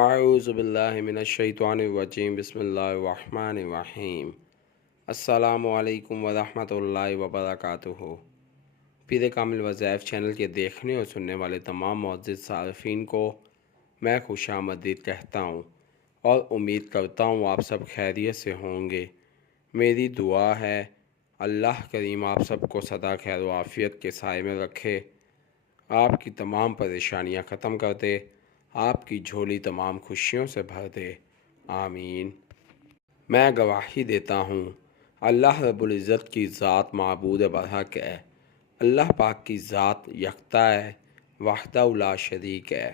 اعوذ باللہ من الشیطان الرجیم بسم اللہ الرحمن الرحیم۔ السلام علیکم ورحمۃ اللہ وبرکاتہ۔ پیر کامل وظائف چینل کے دیکھنے اور سننے والے تمام معزز صارفین کو میں خوش آمدید کہتا ہوں اور امید کرتا ہوں آپ سب خیریت سے ہوں گے۔ میری دعا ہے اللہ کریم آپ سب کو سدا خیر و عافیت کے سائے میں رکھے، آپ کی تمام پریشانیاں ختم کر دے، آپ کی جھولی تمام خوشیوں سے بھر دے، آمین۔ میں گواہی دیتا ہوں اللہ رب العزت کی ذات معبود برحق ہے، اللہ پاک کی ذات یکتا ہے، وحدہ لا شریک ہے،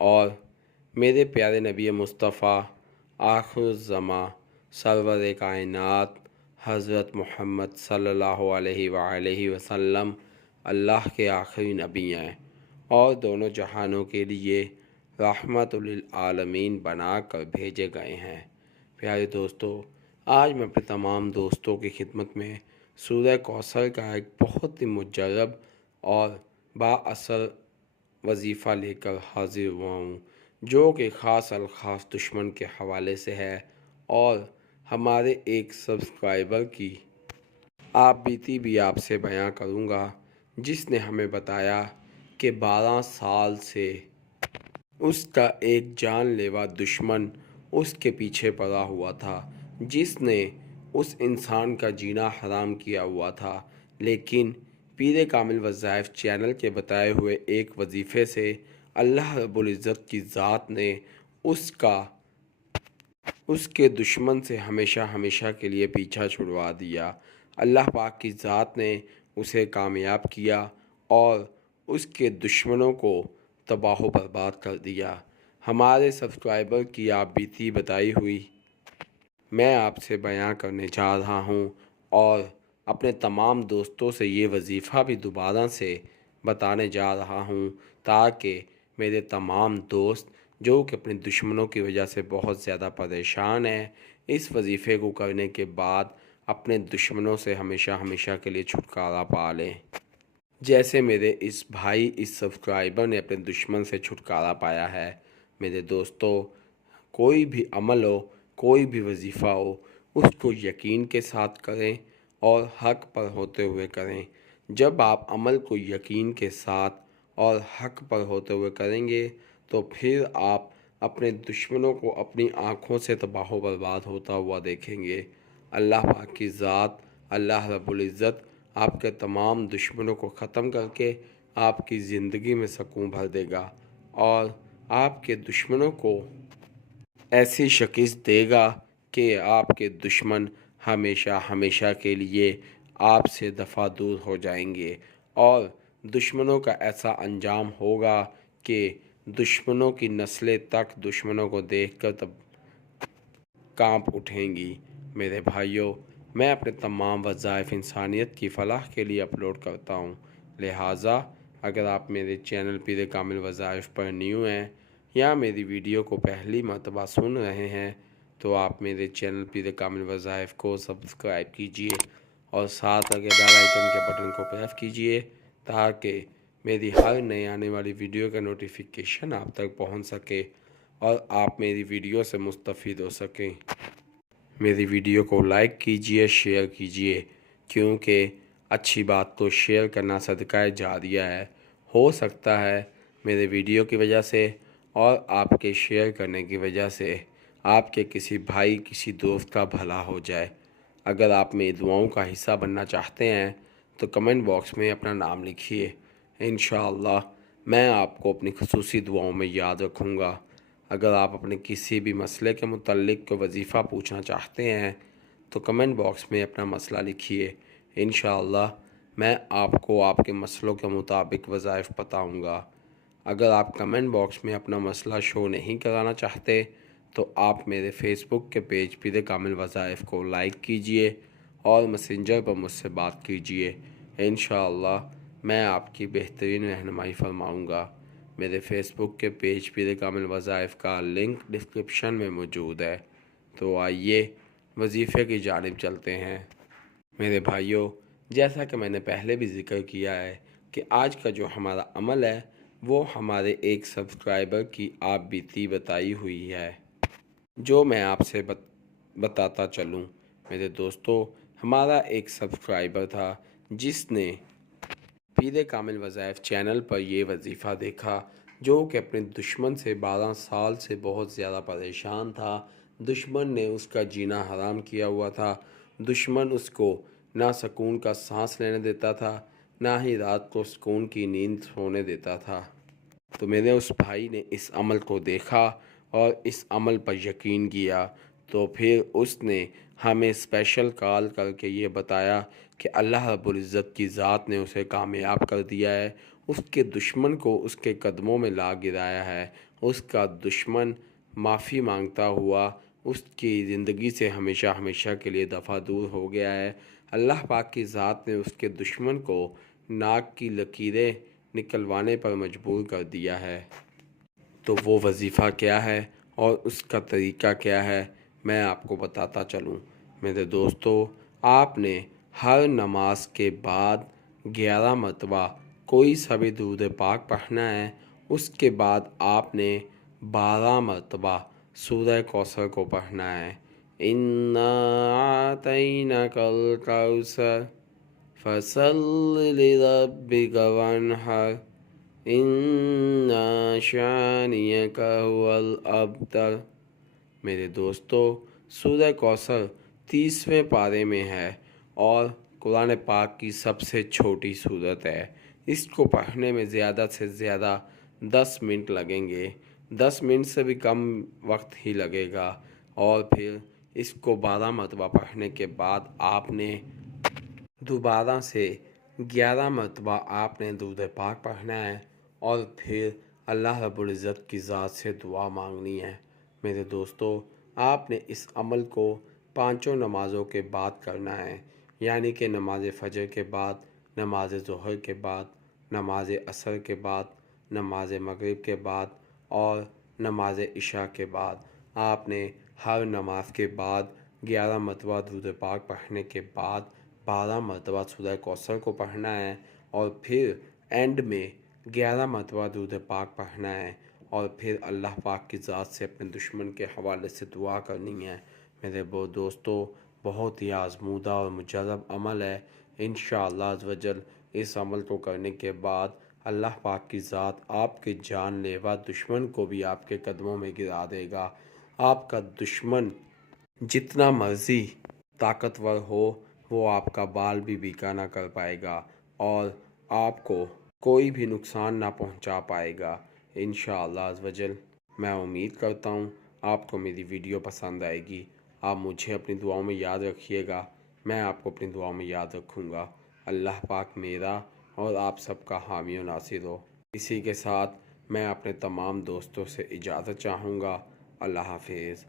اور میرے پیارے نبی مصطفیٰ آخر الزماں سرور کائنات حضرت محمد صلی اللہ علیہ وآلہ وسلم اللہ کے آخری نبی ہیں اور دونوں جہانوں کے لیے رحمت للعالمین بنا کر بھیجے گئے ہیں۔ پیارے دوستو، آج میں اپنے تمام دوستوں کی خدمت میں سورہ کوثر کا ایک بہت ہی مجرب اور با اثر وظیفہ لے کر حاضر ہوا ہوں، جو کہ خاص الخاص دشمن کے حوالے سے ہے اور ہمارے ایک سبسکرائبر کی آپ بیتی بھی آپ سے بیان کروں گا، جس نے ہمیں بتایا کہ 12 سال سے اس کا ایک جان لیوا دشمن اس کے پیچھے پڑا ہوا تھا، جس نے اس انسان کا جینا حرام کیا ہوا تھا، لیکن پیر کامل وظائف چینل کے بتائے ہوئے ایک وظیفے سے اللہ رب العزت کی ذات نے اس کے دشمن سے ہمیشہ ہمیشہ کے لیے پیچھا چھڑوا دیا۔ اللہ پاک کی ذات نے اسے کامیاب کیا اور اس کے دشمنوں کو تباہ و برباد کر دیا۔ ہمارے سبسکرائبر کی آپ بیتی بتائی ہوئی میں آپ سے بیان کرنے جا رہا ہوں اور اپنے تمام دوستوں سے یہ وظیفہ بھی دوبارہ سے بتانے جا رہا ہوں، تاکہ میرے تمام دوست جو کہ اپنے دشمنوں کی وجہ سے بہت زیادہ پریشان ہیں، اس وظیفے کو کرنے کے بعد اپنے دشمنوں سے ہمیشہ ہمیشہ کے لیے چھٹکارا پا لیں، جیسے میرے اس بھائی اس سبسکرائبر نے اپنے دشمن سے چھٹکارا پایا ہے۔ میرے دوستو، کوئی بھی عمل ہو، کوئی بھی وظیفہ ہو، اس کو یقین کے ساتھ کریں اور حق پر ہوتے ہوئے کریں۔ جب آپ عمل کو یقین کے ساتھ اور حق پر ہوتے ہوئے کریں گے تو پھر آپ اپنے دشمنوں کو اپنی آنکھوں سے تباہ و برباد ہوتا ہوا دیکھیں گے۔ اللہ پاک کی ذات اللہ رب العزت آپ کے تمام دشمنوں کو ختم کر کے آپ کی زندگی میں سکون بھر دے گا اور آپ کے دشمنوں کو ایسی شکست دے گا کہ آپ کے دشمن ہمیشہ ہمیشہ کے لیے آپ سے دفعہ دور ہو جائیں گے اور دشمنوں کا ایسا انجام ہوگا کہ دشمنوں کی نسلیں تک دشمنوں کو دیکھ کر تب کانپ اٹھیں گی۔ میرے بھائیوں، میں اپنے تمام وظائف انسانیت کی فلاح کے لیے اپلوڈ کرتا ہوں، لہٰذا اگر آپ میرے چینل پیر کامل وظائف پر نیو ہیں یا میری ویڈیو کو پہلی مرتبہ سن رہے ہیں تو آپ میرے چینل پیر کامل وظائف کو سبسکرائب کیجئے اور ساتھ لگے بیل آئیکن کے بٹن کو پریس کیجئے تاکہ میری ہر نئے آنے والی ویڈیو کا نوٹیفیکیشن آپ تک پہنچ سکے اور آپ میری ویڈیو سے مستفید ہو سکیں۔ میری ویڈیو کو لائک کیجئے، شیئر کیجئے، کیونکہ اچھی بات کو شیئر کرنا صدقہ جاریہ ہے۔ ہو سکتا ہے میرے ویڈیو کی وجہ سے اور آپ کے شیئر کرنے کی وجہ سے آپ کے کسی بھائی کسی دوست کا بھلا ہو جائے۔ اگر آپ میری دعاؤں کا حصہ بننا چاہتے ہیں تو کمنٹ باکس میں اپنا نام لکھیے، انشاءاللہ میں آپ کو اپنی خصوصی دعاؤں میں یاد رکھوں گا۔ اگر آپ اپنے کسی بھی مسئلے کے متعلق کوئی وظیفہ پوچھنا چاہتے ہیں تو کمنٹ باکس میں اپنا مسئلہ لکھیے، انشاءاللہ میں آپ کو آپ کے مسئلوں کے مطابق وظائف بتاؤں گا۔ اگر آپ کمنٹ باکس میں اپنا مسئلہ شو نہیں کرانا چاہتے تو آپ میرے فیس بک کے پیج پیر کامل وظائف کو لائک کیجئے اور میسنجر پر مجھ سے بات کیجئے، انشاءاللہ میں آپ کی بہترین رہنمائی فرماؤں گا۔ میرے فیس بک کے پیج پیر کامل وظائف کا لنک ڈسکرپشن میں موجود ہے، تو آئیے وظیفے کی جانب چلتے ہیں۔ میرے بھائیوں، جیسا کہ میں نے پہلے بھی ذکر کیا ہے کہ آج کا جو ہمارا عمل ہے وہ ہمارے ایک سبسکرائبر کی آپ بیتی بتائی ہوئی ہے، جو میں آپ سے بتاتا چلوں۔ میرے دوستو، ہمارا ایک سبسکرائبر تھا جس نے پیر کامل وظائف چینل پر یہ وظیفہ دیکھا، جو کہ اپنے دشمن سے 12 سال سے بہت زیادہ پریشان تھا۔ دشمن نے اس کا جینا حرام کیا ہوا تھا۔ دشمن اس کو نہ سکون کا سانس لینے دیتا تھا، نہ ہی رات کو سکون کی نیند سونے دیتا تھا۔ تو میرے اس بھائی نے اس عمل کو دیکھا اور اس عمل پر یقین کیا، تو پھر اس نے ہمیں اسپیشل کال کر کے یہ بتایا کہ اللہ رب العزت کی ذات نے اسے کامیاب کر دیا ہے، اس کے دشمن کو اس کے قدموں میں لا گرایا ہے، اس کا دشمن معافی مانگتا ہوا اس کی زندگی سے ہمیشہ ہمیشہ کے لیے دفع دور ہو گیا ہے۔ اللہ پاک کی ذات نے اس کے دشمن کو ناک کی لکیریں نکلوانے پر مجبور کر دیا ہے۔ تو وہ وظیفہ کیا ہے اور اس کا طریقہ کیا ہے، میں آپ کو بتاتا چلوں۔ میرے دوستو، آپ نے ہر نماز کے بعد 11 مرتبہ کوئی سا بھی درود پاک پڑھنا ہے۔ اس کے بعد آپ نے 12 مرتبہ سورہ کوثر کو پڑھنا ہے۔ اِنَّا أَعْطَيْنَاكَ الْكَوْثَرَ فَصَلِّ لِرَبِّكَ وَانْحَرْ اِنَّ شَانِئَكَ هُوَ الْأَبْتَرُ۔ میرے دوستو، سورہ کوثر 30ویں پارے میں ہے اور قرآن پاک کی سب سے چھوٹی سورت ہے۔ اس کو پڑھنے میں زیادہ سے زیادہ 10 منٹ لگیں گے، 10 منٹ سے بھی کم وقت ہی لگے گا، اور پھر اس کو 12 مرتبہ پڑھنے کے بعد آپ نے دوبارہ سے 11 مرتبہ آپ نے درود پاک پڑھنا ہے اور پھر اللہ رب العزت کی ذات سے دعا مانگنی ہے۔ میرے دوستو، آپ نے اس عمل کو 5 نمازوں کے بعد کرنا ہے، یعنی کہ نماز فجر کے بعد، نماز ظہر کے بعد، نماز عصر کے بعد، نماز مغرب کے بعد اور نماز عشاء کے بعد۔ آپ نے ہر نماز کے بعد 11 مرتبہ درود پاک پڑھنے کے بعد 12 مرتبہ سورہ کوثر کو پڑھنا ہے اور پھر اینڈ میں 11 مرتبہ درود پاک پڑھنا ہے اور پھر اللہ پاک کی ذات سے اپنے دشمن کے حوالے سے دعا کرنی ہے۔ میرے دوستو، بہت ہی آزمودہ اور مجرب عمل ہے۔ انشاءاللہ عزوجل اس عمل کو کرنے کے بعد اللہ پاک کی ذات آپ کے جان لیوا دشمن کو بھی آپ کے قدموں میں گرا دے گا۔ آپ کا دشمن جتنا مرضی طاقتور ہو، وہ آپ کا بال بھی بیکا نہ کر پائے گا اور آپ کو کوئی بھی نقصان نہ پہنچا پائے گا انشاءاللہ عزوجل۔ میں امید کرتا ہوں آپ کو میری ویڈیو پسند آئے گی۔ آپ مجھے اپنی دعاؤں میں یاد رکھیے گا، میں آپ کو اپنی دعاؤں میں یاد رکھوں گا۔ اللہ پاک میرا اور آپ سب کا حامی و ناصر ہو۔ اسی کے ساتھ میں اپنے تمام دوستوں سے اجازت چاہوں گا۔ اللہ حافظ۔